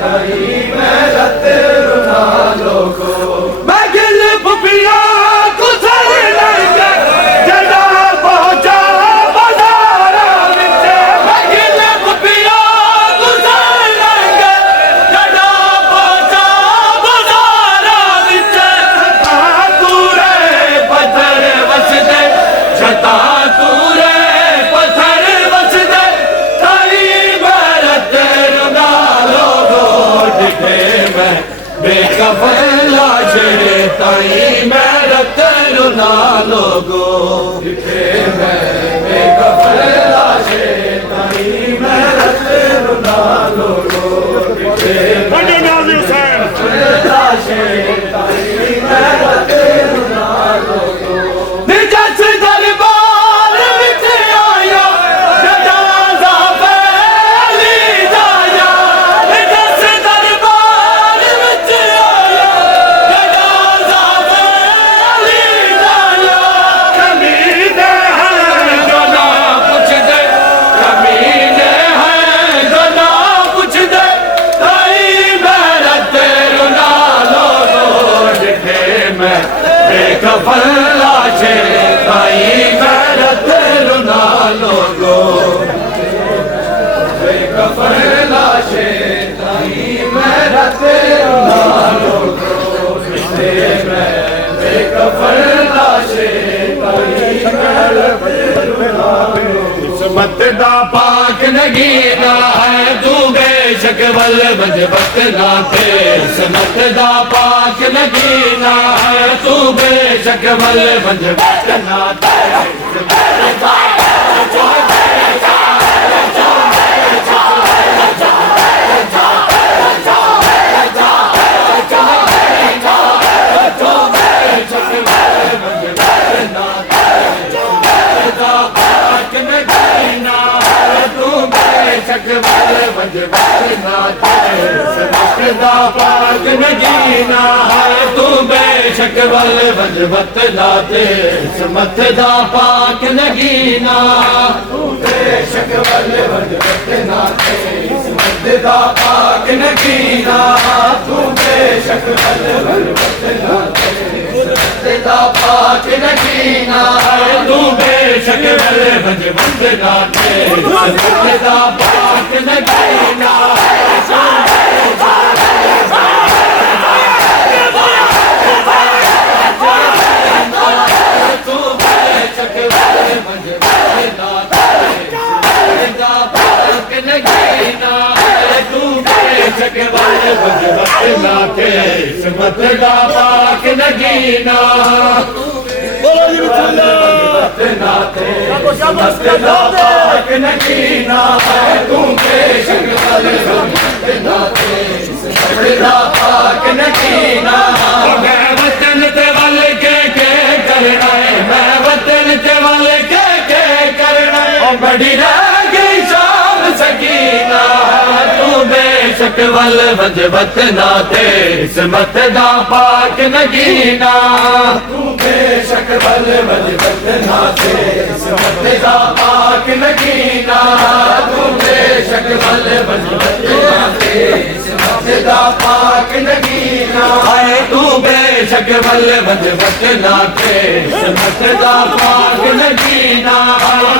تائی میرت رونا لوگو میں گل پھپھیاں کو سر لڑ کے جدا پہنچا بازارا وچ میں گل پھپھیاں بے کفن لاشے تائی میرت رونا لوگو ڈٹھے میں بے کفن لاشے تائی میرت رونا لوگو ڈٹھے میں لاشے تائی میرت رونا لوگو جس دربار وچ آیا جنازہ پہلی جایا جس دربار وچ آیا جنازہ پہلی جایا کمینے ہیں جو نہ پوچھ دے کمینے ہیں جو نہ پوچھ دے تائی میرت رونا لوگو ڈٹھے میں بے کفن لاشے تائی میرت رونا لوگو بے کفن لاشے تائی میرت رونا لوگو دا پاک نگینا ہے تو بے شک ول وجبت ناتے سمت دا پاک نگینا ہے تو بے شک ول وجبت ناتے پاک نگینا ہے تو بے شک ول وجبت ناتے سمت دا پاک نگینا تو بے شک ول وجبت ناتے سمت دا پاک نگینا تو بے شک ول وجبت ناتے سمت دا پاک نگینا تو بے شک ول وجبت ناتے سمت دا پاک نگینا سمت دا پاک نگینا سمت دا پاک نگینا تو بے شک ول وجبت ناتے سمت دا پاک نگینا میں وطن تے ول کے کرنا ہے میں وطن تے ول کے کرنا ہے بڑی رہ گئی شام سکینہ تو بے شک ول وجبت ناتے سمت دا پاک نگینا تو بے شک ول وجبت ناتے سمت دا پاک نگینا تو بے شک ول وجبت ناتے سمت دا پاک نگینا آئے تو بے شک ول وجبت ناتے سمت دا پاک نگینا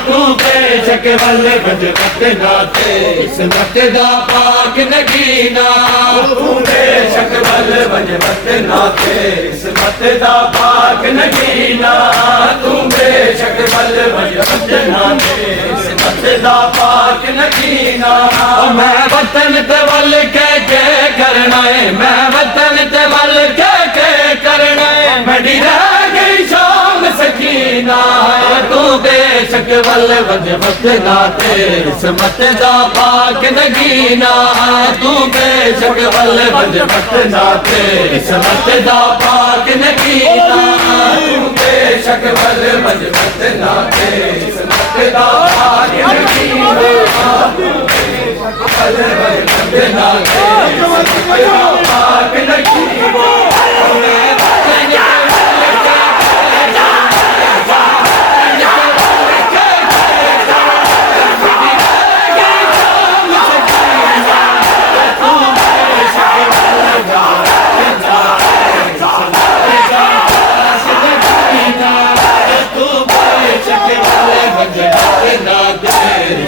تو بے شک ول وجبت ناتے سمت دا پاک نگینا تو بے شک ول وجبت ناتے سمت دا پاک نگینا تو بے شک ول وجبت ناتے سمت دا پاک نگینا میں وطن تے ول کے کرنا ہے میں وطن تے ول کے کرنا ہے بڑی رہ گئی شام سکینہ تو بے شک ول وجبت ناتے سمت دا پاک نگینا تو بے شک ول وجبت ناتے سمت دا پاک نگینا تو بے شک ول وجبت ناتے سمت دا پاک نگینا ول وجبت ناتے سمت دا پاک نگینا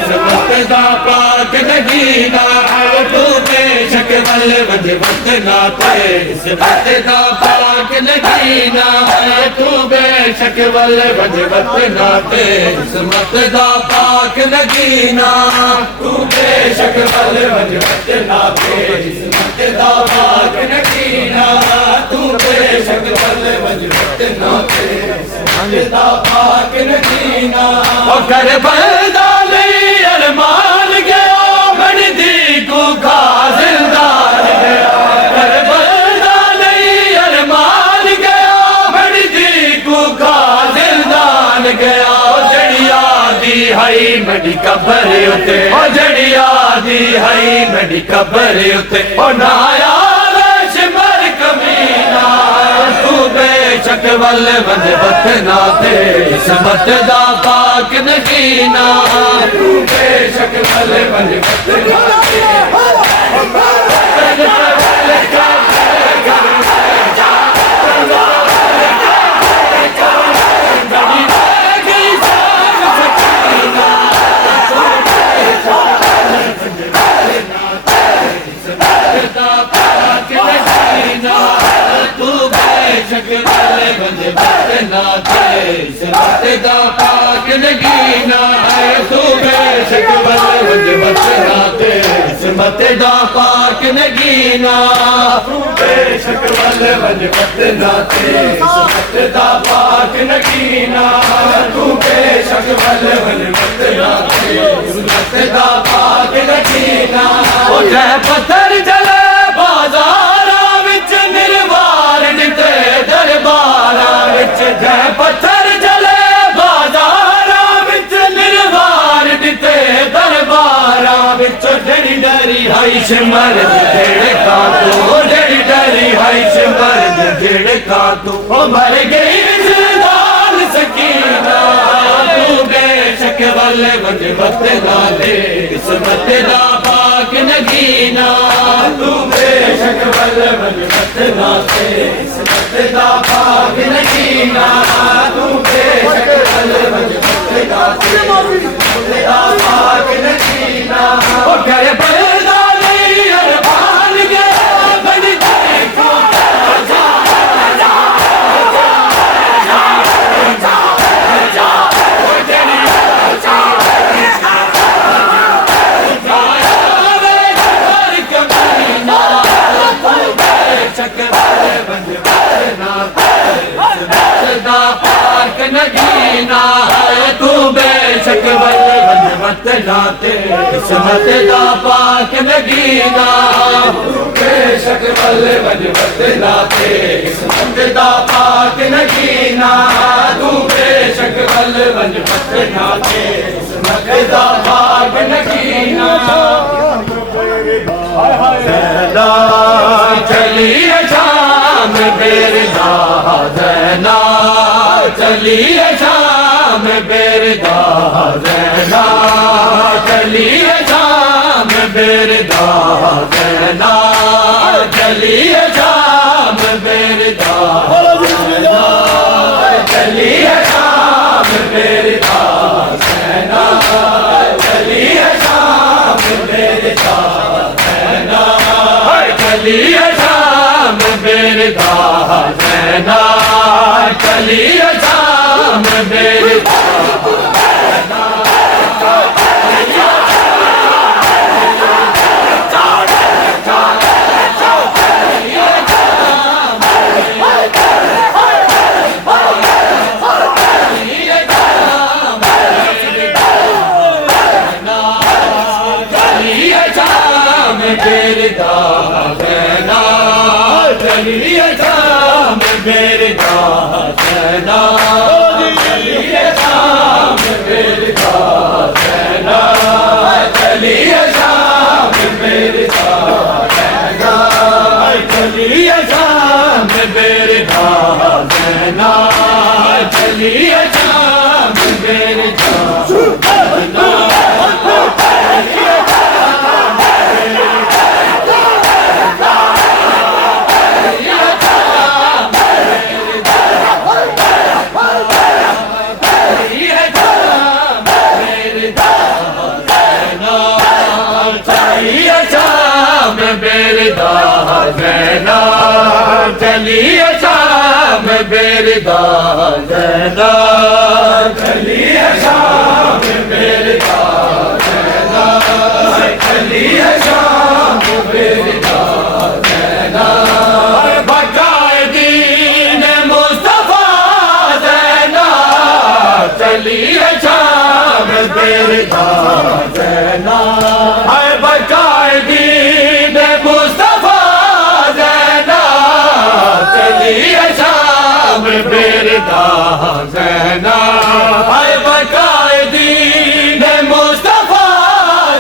سمت دا پاک نگینا تو بے شک ول وجبت ناتے سمت دا پاک نگینا تو بے شک ول وجبت ناتے سمت دا پاک نگینا تو بے شک ول وجبت ناتے سمت دا پاک نگینا تو بے شک ول وجبت ناتے سمت دا پاک نگینا او کربلا ارمان گیا بڑی دی کو کھا زندان گیا کربلا نہیں ارمان گیا بڑی دی کو کھا زندان گیا جڑیا دی ہائی میری قبر اتے جڑیا دی ہائی میری قبر اتے نایا شمر کمینہ تو بے شک ول وجبت ناتے سمت دا پاک نگینا تو بے شک ول وجبت ناتے سمت دا پاک نگینا تو بے بچناتے عصمت دا پاک نگینا تو بے شک ول ول بچناتے عصمت دا پاک نگینا تو بے شک ول ول بچناتے عصمت دا پاک نگینا او جے پتھر جلے بازاراں وچ نروار دتے درباراں وچ جے پتھر جلے بازاراں وچ نروار دتے درباراں وچ ڈری ڈری ہائی مرد جھڑکا تو ڈری ڈری ہائی مرد جھڑکا تو مر گئی وچ سکینہ تو بے شک ول ول بچناتے عصمت دا پاک نگینا تو بے شک ول ول بچناتے عصمت دا پاک نگینا تو بے شک ول ول بچناتے عصمت دا پاک نگینا او کرے پردہ نہیں اربان گے بڑی دیکھو نگینا تو بے شک ول ول بچناتے عصمت دا پاک نگینا تو بے شک ول ول بچناتے عصمت دا پاک نگینا تو بے شک ول ول بچناتے عصمت دا پاک نگینا زینا چلی شام بیردا زینا چلی شام بیردا زینا چلی شام بیردا زینا چلی شام بیردا زینا چلی شام بیردا زینا چلی شام بیردا زینا چلی شام بیردا زینا چلی شام بیردا چلی شام بیردا زینا چلی شام بیردا زینا چلی شام بیردا زینا چلی شام بیردا زینا چلی شام بیردا زینا زینا چلی شام بیردا زینا چلی شام بیردا زینا چلی شام بیردا زینا بقائے دین مصطفیٰ زینا چلی شام بیردا زینا بقائے دین مصطفیٰ زینا چلی شام بیردا زینا بقائے دین مصطفیٰ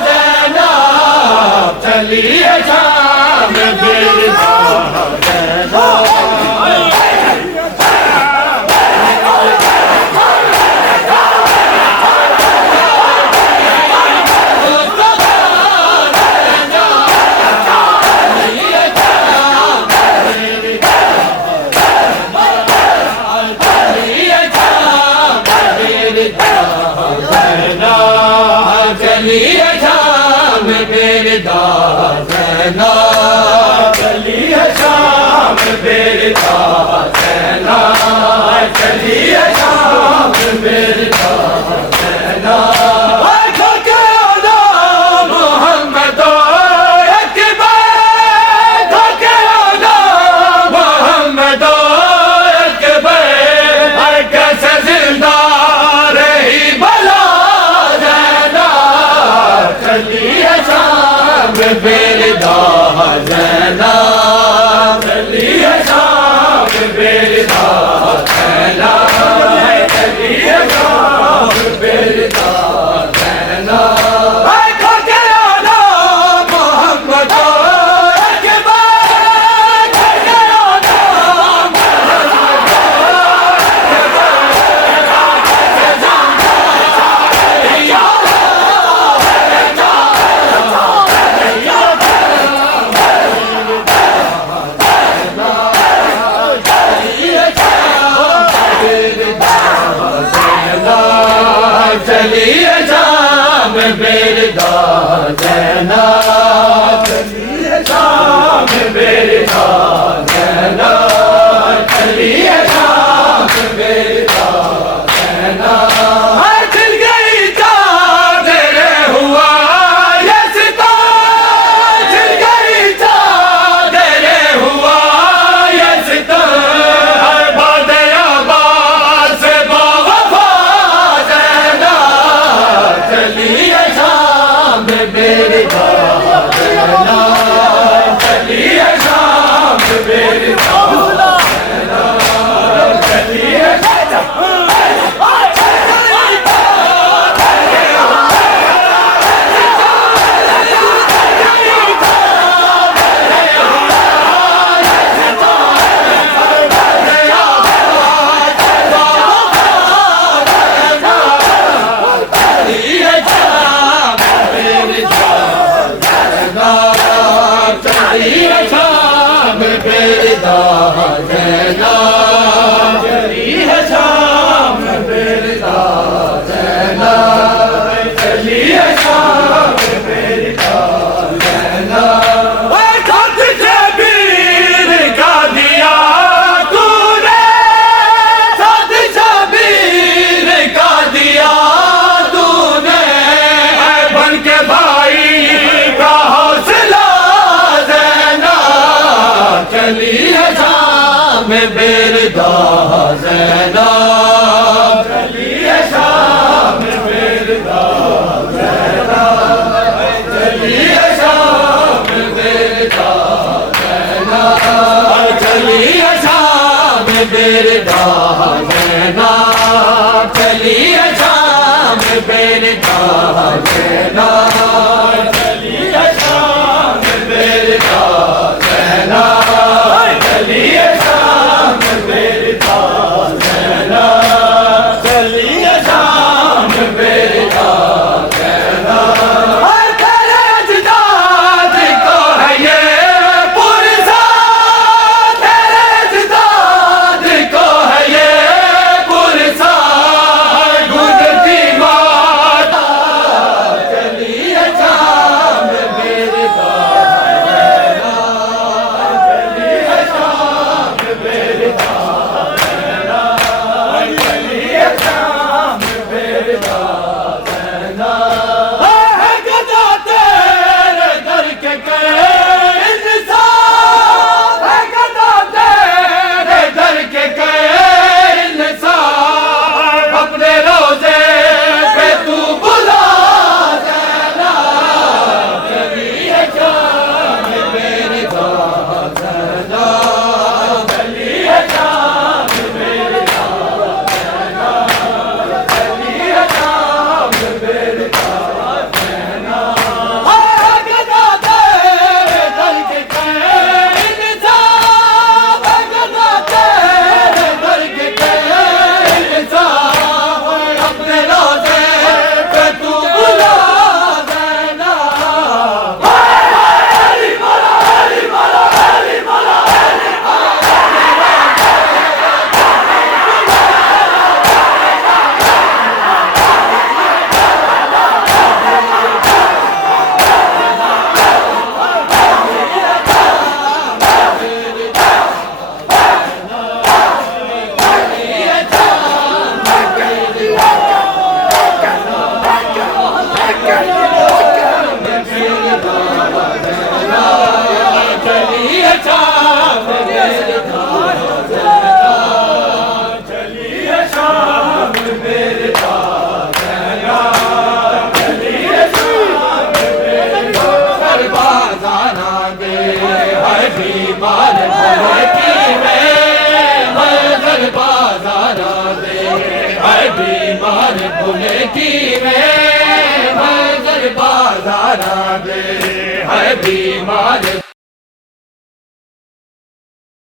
زینا چلی شام بیردا زینب چلی ہے شام میرے داغ زینب چلی ہے شام میرے داغ زینب چل گئی چاند رے ہوا یہ ستم چل گئی چاند رے ہوا یہ ستم باد آباد سے وفا زینب چلی ہے شام میرے داغ زینب چلی ہے شام میرے داغ زینب چلی ہے شام میرے داغ زینب چلی ہے شام میرے داغ زینب چلی ہے شام میرے داغ زینب خط شبیر کا دیا تو نے خط شبیر کا دیا تو نے بن کے بھائی کا حوصلہ چلی ہے شام میرے داغ زینب چلی ہے شام میرے داغ زینب چلی ہے شام میرے داغ زینب چلی ہے شام میرے داغ زینب چلی ہے شام میرے داغ زینب چلی ہے شام میرے داغ زینب چلی ہے شام میرے داغ زینب چلی ہے شام میرے داغ زینب تیرے اجداد کو ہے یہ پرسان تیرے اجداد کو ہے یہ پرسان گزرتی ماتا چلی ہے شام میرے داغ بیمار بلکی میں بازار دے ہے بیمار